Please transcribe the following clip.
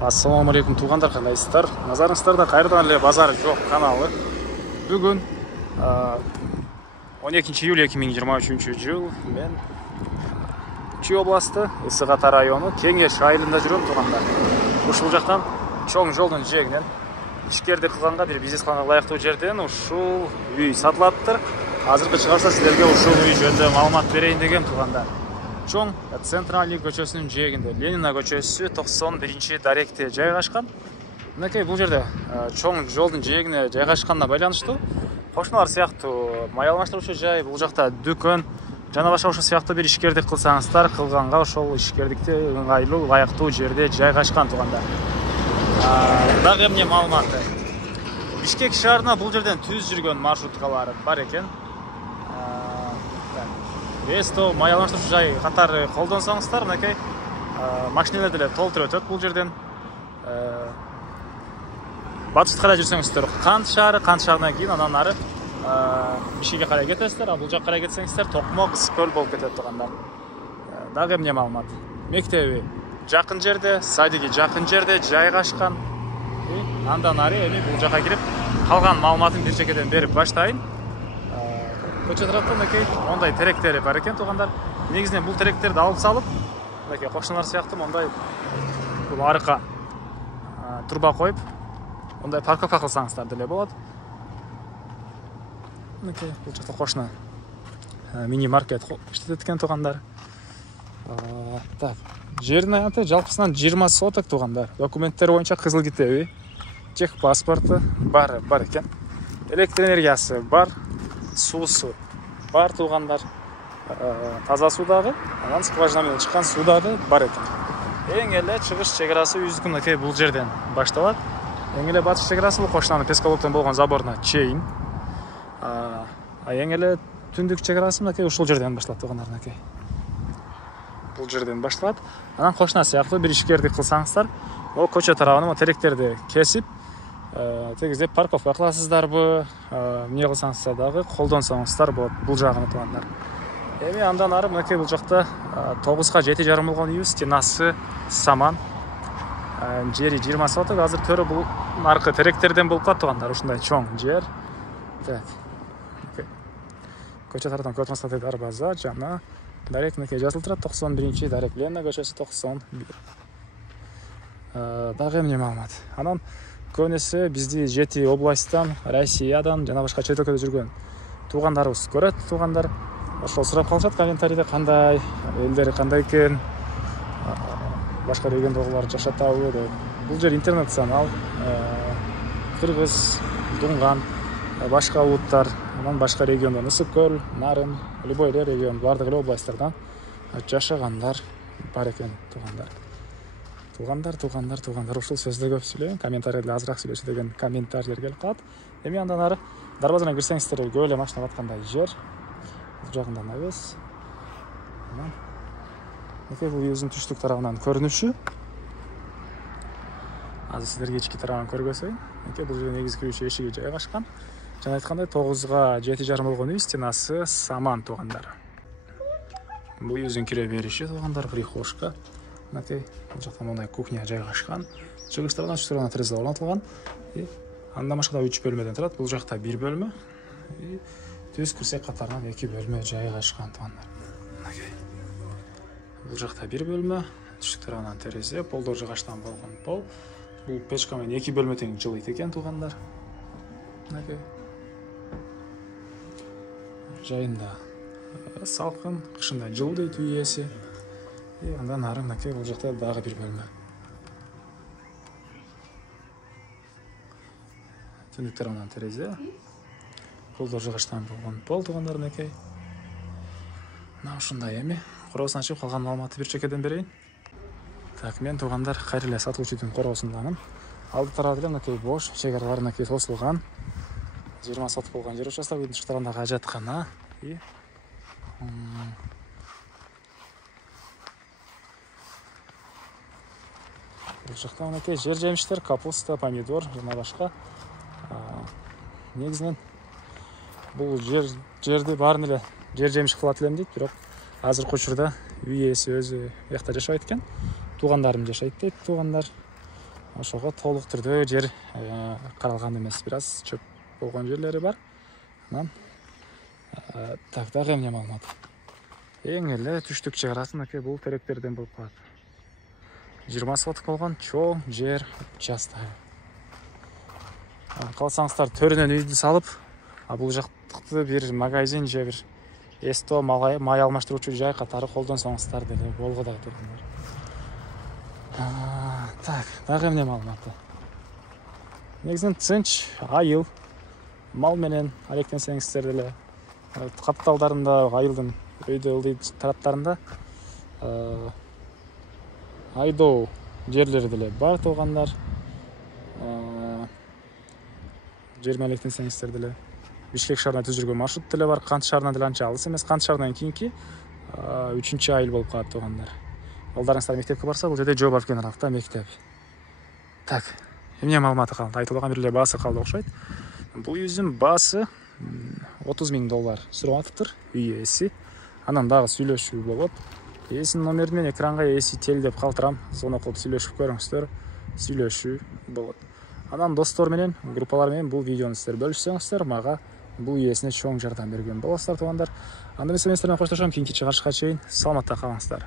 Ассаламу алейкум туғандар, қандайсыздар? Назарыңыздарда қайырдан эле базар жоқ каналы. Бүгін 12 июль 2023 жыл мен Чүй областы, Ысык Ата району Кеңеш айылында жүрөм туғандар. Ушул жактан чоң жолдун жээгинен ишкерди кылганга бир бизнес кылганга ылайыктуу жерден ушул үй сатылаттыр. Азыркы чыгарса силерге ушул үй жөнүндө маалымат берейин дегем туғандар. Чоң Центральный көчөсүнүн жээгинде Ленина көчөсү 91-даректе жайгашкан. Мынакей бул жерде чоң жолдун жээгине жайгашканына байланыштуу кошуналар сыяктуу майалаштыруучу жай, бул жакта дүкөн жана башка ошол сыяктуу бир ишкердик кылсаңыздар, кылганга ошол ишкердикти ыңгайлуу, ылайыктуу жерде жайгашкан туганда. Дагы эмне маалыматы? Бишкек шаарына бул жерден түз жүргөн маршруткалар бар экен. Эсто майалаштыруучу жай катары колдонсоңуздар, мынакей машиналар деле толтуруп өтөт бул жерден. Батышка карай жүрсөңүздөр Кант шаарынан кийин анан ары Бишкекке карай кетесиздер, а бул жакка карай кетсеңиздер Токмок, Ысык-Көл болуп кетет тугандар. Дагы эмне маалымат? Мектеби жакын жерде, садиги жакын жерде жайгашкан. Андан ары эми бул жакка кирип калган маалыматын бир чекеден берип баштайын. Көчө тарапта мынакей мондай теректери бар экен тугандар. Негизинен бул теректерди алып салып, мынакей кошуналар сыяктуу мондай бул арыкка турба коюп, мондай парковка кылсаңыздар деле болот. Мынакей бул жакта кошуна мини маркет иштетет экен тугандар. Так, жердин аты жалпысынан 20 соток тугандар. Документтер боюнча кызыл китеби, тех паспорту бар экен. Электр энергиясы бар, суусу бар тугандар. Таза суу дагы, анан скважина менен чыккан суу дагы бар экен. Эң эле чыгыш чек арасы үзүк мынакей бул жерден башталат. Эң эле батыш чек арасы бул кошунанын Пескалоктон болгон заборуна чейин. Эң эле түндүк чек арасы мынакей ушул жерден башталат тугандар, мынакей. Бул жерден башталат. Анан кошуна сыяктуу бир ишкердик кылсаңыздар, ол көчө тарабына теректерди кесип, тегиздеп парковка кыласыздарбы, эмне кылсаңыздар дагы колдонсоңуздар болот бул жагын тугандар. Эми андан ары мынакей бул жакта 9га 7,5 болгон үй, стенасы саман. Жери 20 соток, азыр төрө бул аркы теректерден болуп калат тугандар, ушундай чоң жер. Так. Көчө тарабынан көп транспорт арбаза жана дарек мынакей жазылып турат, 91-дарек Ленина көчөсү 91. Дагы эмне маалымат? Анан көбүнесе бизди жети областтан, Россиядан жана башка чет өлкөдө жүргөн туугандарыбыз көрөт тугандар. Ошол сурап калышат комментарийде кандай элдери кандай экен, башка региондогулар жашатабы деп. Бул жер интернационал, кыргыз, дунган, башка улуттар, анан башка региондон Ысык-Көл, Нарын, любой эле регион, бардык эле областтардан жашагандар бар экен тугандар. Тугандар, ушул сөздө көп сүйлөйм, комментарийде азыраак сүйлөшү деген комментарийлер келип калат. Эми андан ары дарбазадан кирсеңиздер көп эле машина баткандай жер. Бул жагында эмес. Анан мынакей бул үйүбүздүн түштүк тарабынан көрүнүшү. Азыр сиздерге ички тарабын көргөзөйүн. Мынакей бул жерде негизги кирүүчү эшиги жайгашкан. Жана айткандай 9га 7,5 болгон үй, стенасы саман тугандар. Бул үйүбүздүн кире бериши тугандар, прихожка. Мынакей бул жакта мондай кухня жайгашкан. Чыгыш тарабынан үч тарабына терезе орнотулган. Андан башка да 3 бөлмөдөн турат. Бул жакта 1 бөлмө. Түз кирсек катарынан 2 бөлмө жайгашкан тугандар. Мынакей. Бул жакта 1 бөлмө, түштүк тарабынан терезе, полдор жыгачтан болгон пол. Бул печка менен 2 бөлмө тең жылыйт экен тугандар. Мынакей. Жайында салкын, кышында жылдыйт үй ээси. Андан ары мынакей бул жакта дагы 1 бөлмө. Түндүк тарабынан терезе, полдор жыгачтан болгон пол тугандар мынакей. Мына ушундай эми короосун ачып калган маалыматты бир чекеден берейин. Так, мен тугандар кайра эле сатылуучунун короосундамын. Алды тарабы деле мынакей бош, чек аралары мынакей тосулган. 20 соток болгон жер участок, үйдүн тышкы тарабындагы ажаткана. Бул жакта мынакей жер жемиштер, капуста, помидор жана башка. Негизинен бул жерди баарын эле жер жемиш кылат элем дейт, бирок азыркы учурда үй ээси өзү бuyakta жашабайт экен. Туугандарым жашайт дейт, туугандар. ошого толук түрдө жер каралган эмес, бир аз чөп болгон жерлери бар. Анан так, дагы эмне маалымат. Эң эле түштүк чыгаратын аке бул теректерден болуп калат. 20 соток болгон чоң жер участогу. Калсаңыздар төрүнөн үйдү салып, бул жакты бир магазин же бир эсто май алмаштыруучу жай катары колдонсоңуздар деле болгоду тургундар. Так, дагы эмне маалыматы. Негизинен тынч, айыл, мал менен алектенсеңиздер деле капталдарында, айылдын өйдө ылдый тараптарында айдоо жерлери деле бар туугандар. Жер менен алектенсеңиздер деле Бишкек шаарына түзүлгөн маршрут деле бар. Кант шаарынан деле анча алыс эмес. Кант шаарынан кийинки 3-чү айыл болуп калат туугандар. Балдарыңыздар мектепке барса, бул жерде Жобов генералдыкта мектеп. Так, эмне маалыматы калды? Айтылган бир эле баасы калды окшойт. Бул үйүбүздүн баасы $30,000 сурап атыптыр үй ээси. Анан дагы сүйлөшүү болот. Ээсинин номерин мен экранга ээси телдеп калтырам. Сону кылып сүйлөшүп көрүңүздөр. Сүйлөшүү болот. Анан достор менен, группалар менен бул видеону сиздер бөлүшсөңүздөр, мага бул ээсине чоң жардам берген болосуздар туугандар. Анда мен сиздер менен коштошом, кийинки чыгарышка чейин саламатта калыңыздар.